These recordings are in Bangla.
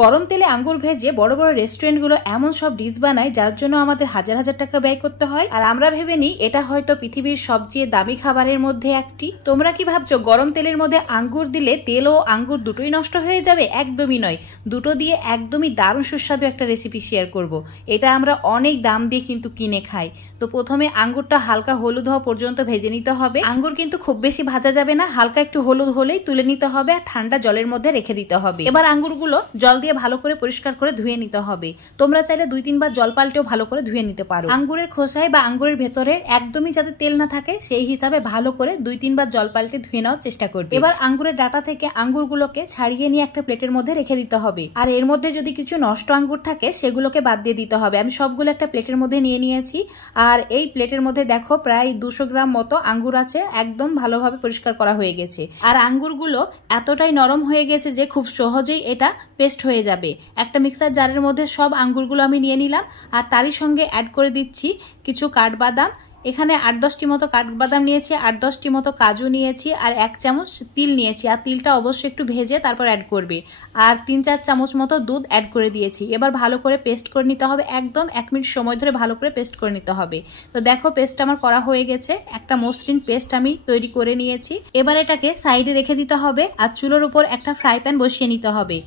গরম তেলে আঙ্গুর ভেজে বড় বড় রেস্টুরেন্টগুলো এমন সব ডিশ বানায় যার জন্য আমাদের হাজার হাজার টাকা ব্যয় করতে হয়, আর আমরা ভেবে নিই এটা হয়তো পৃথিবীর সবচেয়ে দামি খাবারের মধ্যে একটি। তোমরা কি ভাবছো গরম তেলের মধ্যে আঙ্গুর দিলে তেল ও আঙ্গুর দুটোই নষ্ট হয়ে যাবে? একদমই নয়, দুটো দিয়ে একদমই দারুণ সুস্বাদু একটা রেসিপি শেয়ার করব। এটা আমরা অনেক দাম দিয়ে কিন্তু কিনে খাই। তো প্রথমে আঙ্গুরটা হালকা হলুদ হওয়া পর্যন্ত ভেজে নিতে হবে। আঙ্গুর কিন্তু খুব বেশি ভাজা যাবে না, হালকা একটু হলুদ হলেই তুলে নিতে হবে আর ঠান্ডা জলের মধ্যে রেখে দিতে হবে। এবার আঙ্গুরগুলো জল দিয়ে ভালো করে পরিষ্কার করে ধুয়ে নিতে হবে। তোমরা চাইলে 2-3 বার জল পাল্টেও ভালো করে ধুয়ে নিতে পারো। আঙ্গুরের খোসায় বা আঙ্গুরের ভেতরে একদমই যাতে তেল না থাকে সেই হিসাবে ভালো করে 2-3 বার জল পাল্টে ধুয়ে নেওয়ার চেষ্টা করবে। এবার আঙ্গুরের ডাটা থেকে আঙ্গুরগুলোকে ছাড়িয়ে নিয়ে একটা প্লেটের মধ্যে রেখে দিতে হবে। আর এর মধ্যে যদি কিছু নষ্ট আঙ্গুর থাকে সেগুলোকে বাদ দিয়ে দিতে হবে। আমি সবগুলো একটা প্লেটের মধ্যে নিয়ে নিয়েছি। আর এই প্লেটের মধ্যে দেখো প্রায় 200 গ্রাম মতো আঙ্গুর আছে, একদম ভালোভাবে পরিষ্কার করা হয়ে গেছে। আর আঙ্গুরগুলো এতটাই নরম হয়ে গেছে যে খুব সহজেই এটা পেস্ট হয়ে যাবে। একটা মিক্সার জারের মধ্যে সব আঙ্গুরগুলো আমি নিয়ে নিলাম আর তারই সঙ্গে অ্যাড করে দিচ্ছি কিছু কাঠবাদাম। এখানে 8-10টি মতো কাঠবাদাম নিয়েছি, 8-10টি মতো কাজু নিয়েছি আর 1 চামচ তিল নিয়েছি। আর তিলটা অবশ্যই একটু ভেজে তারপর অ্যাড করবে। আর 3-4 চামচ মতো দুধ অ্যাড করে দিয়েছি। এবার ভালো করে পেস্ট করে নিতে হবে, একদম 1 মিনিট সময় ধরে ভালো করে পেস্ট করে নিতে হবে। তো দেখো পেস্ট আমার করা হয়ে গেছে, একটা মসৃণ পেস্ট আমি তৈরি করে নিয়েছি। এবার এটাকে সাইডে রেখে দিতে হবে আর চুলোর উপর একটা ফ্রাই প্যান বসিয়ে নিতে হবে।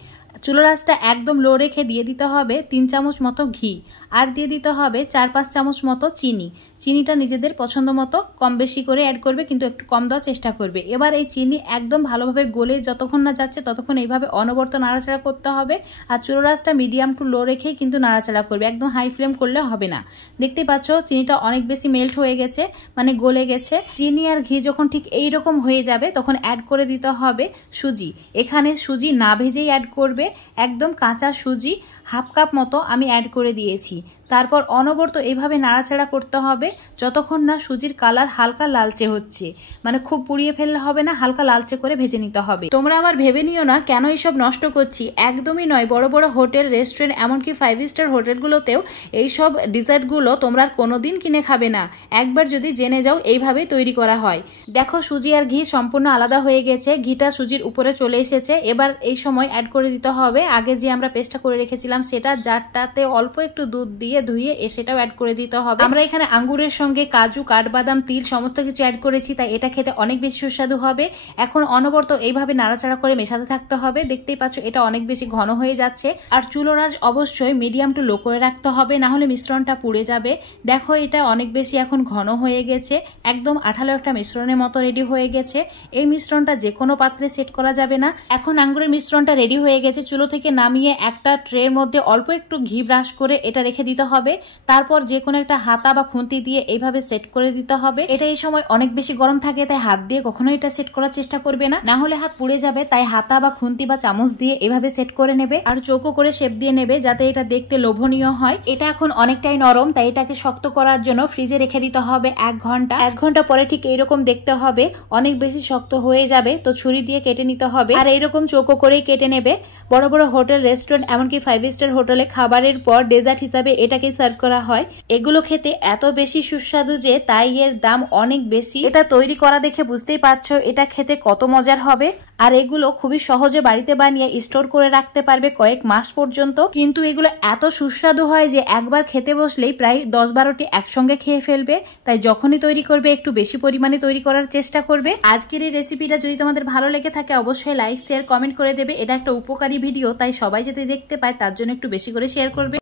চুলোর আঁচটা একদম লো রেখে দিয়ে দিতে হবে 3 চামচ মতো ঘি আর দিয়ে দিতে হবে 4-5 চামচ মতো চিনি। চিনিটা নিজেদের পছন্দ মতো কম বেশি করে অ্যাড করবে, কিন্তু একটু কম দেওয়ার চেষ্টা করবে। এবার এই চিনি একদম ভালোভাবে গলে যতক্ষণ না যাচ্ছে ততক্ষণ এইভাবে অনবরত নাড়াচাড়া করতে হবে। আর চুলোর আঁচটা মিডিয়াম টু লো রেখেই কিন্তু নাড়াচাড়া করবে, একদম হাই ফ্লেম করলে হবে না। দেখতে পাচ্ছ চিনিটা অনেক বেশি মেল্ট হয়ে গেছে, মানে গলে গেছে। চিনি আর ঘি যখন ঠিক এইরকম হয়ে যাবে তখন অ্যাড করে দিতে হবে সুজি। এখানে সুজি না ভেজেই অ্যাড করবে, একদম কাঁচা সুজি 1/2 কাপ মতো আমি অ্যাড করে দিয়েছি। তারপর অনবরত এইভাবে নাড়াচাড়া করতে হবে যতক্ষণ না সুজির কালার হালকা লালচে হচ্ছে, মানে খুব পুড়িয়ে ফেললে হবে না, হালকা লালচে করে ভেজে নিতে হবে। তোমরা আবার ভেবে নিও না কেন এইসব নষ্ট করছি, একদমই নয়। বড় বড় হোটেল, রেস্টুরেন্ট, এমনকি 5 স্টার হোটেলগুলোতেও এইসব ডিজার্টগুলো তোমরা কোনোদিন কিনে খাবে না। একবার যদি জেনে যাও এইভাবেই তৈরি করা হয়। দেখো সুজি আর ঘি সম্পূর্ণ আলাদা হয়ে গেছে, ঘিটা সুজির উপরে চলে এসেছে। এবার এই সময় অ্যাড করে দিতে হবে আগে যে আমরা পেস্টটা করে রেখেছিলাম সেটা, যারটাতে অল্প একটু দুধ দিয়ে ধুয়ে সেটাও অ্যাড করে দিতে হবে। আমরা এখানে আঙ্গুরের সঙ্গে কাজু, কাঠবাদাম, তিল সমস্ত কিছু অ্যাড করেছি, তাই এটা খেতে অনেক বেশি সুস্বাদু হবে। এখন অনবরত এইভাবে নাড়াচাড়া করে মেশাতে থাকতে হবে। দেখতেই পাচ্ছ এটা অনেক বেশি ঘন হয়ে যাচ্ছে। আর চুলোর আঁচ অবশ্যই মিডিয়াম টু লো করে রাখতে হবে, না হলে মিশ্রণটা পুড়ে যাবে। দেখো এটা অনেক বেশি এখন ঘন হয়ে গেছে, একদম আঠালো একটা মিশ্রণের মতো রেডি হয়ে গেছে। এই মিশ্রণটা যে কোনো পাত্রে সেট করা যাবে না। এখন আঙ্গুরের মিশ্রণটা রেডি হয়ে গেছে, চুলো থেকে নামিয়ে একটা ট্রের মধ্যে অল্প একটু ঘি ব্রাশ করে এটা রেখে দিতে হবে। তারপর যে কোনো একটা হাতা বা খুন্তি দিয়ে এইভাবে সেট করে দিতে হবে। এটা এই সময় অনেক বেশি গরম থাকে, তাই হাত দিয়ে কখনো এটা সেট করার চেষ্টা করবে না, না হলে হাত পুড়ে যাবে। তাই হাতা বা খুন্তি বা চামচ দিয়ে এভাবে সেট করে নেবে আর চৌকো করে শেপ দিয়ে নেবে যাতে এটা দেখতে লোভনীয় হয়। এটা এখন অনেকটাই নরম, তাই এটাকে শক্ত করার জন্য ফ্রিজে রেখে দিতে হবে 1 ঘন্টা। 1 ঘন্টা পরে ঠিক এইরকম দেখতে হবে, অনেক বেশি শক্ত হয়ে যাবে তো ছুরি দিয়ে কেটে নিতে হবে। আর এইরকম চৌকো করেই কেটে নেবে। বড় বড় হোটেল, রেস্টুরেন্ট, এমনকি 5 স্টার হোটেলে খাবারের পর ডেজার্ট হিসাবে এটাকে সার্ভ করা হয়। এগুলো খেতে এত বেশি সুস্বাদু যে তাই এর দাম অনেক বেশি। এটা তৈরি করা দেখে বুঝতেই পারছো এটা খেতে কত মজার হবে। আর এগুলো খুবই সহজে বাড়িতে বানিয়ে স্টোর করে রাখতে পারবে কয়েক মাস পর্যন্ত। কিন্তু এগুলো এত সুস্বাদু হয় যে একবার খেতে বসলেই প্রায় 10-12টি একসঙ্গে খেয়ে ফেলবে। তাই যখনই তৈরি করবে একটু বেশি পরিমাণে তৈরি করার চেষ্টা করবে। আজকের এই রেসিপিটা যদি তোমাদের ভালো লেগে থাকে অবশ্যই লাইক, শেয়ার, কমেন্ট করে দেবে। এটা একটা উপকারী ভিডিও, তাই সবাই যাতে দেখতে পায় তার জন্য একটু বেশি করে শেয়ার করবে।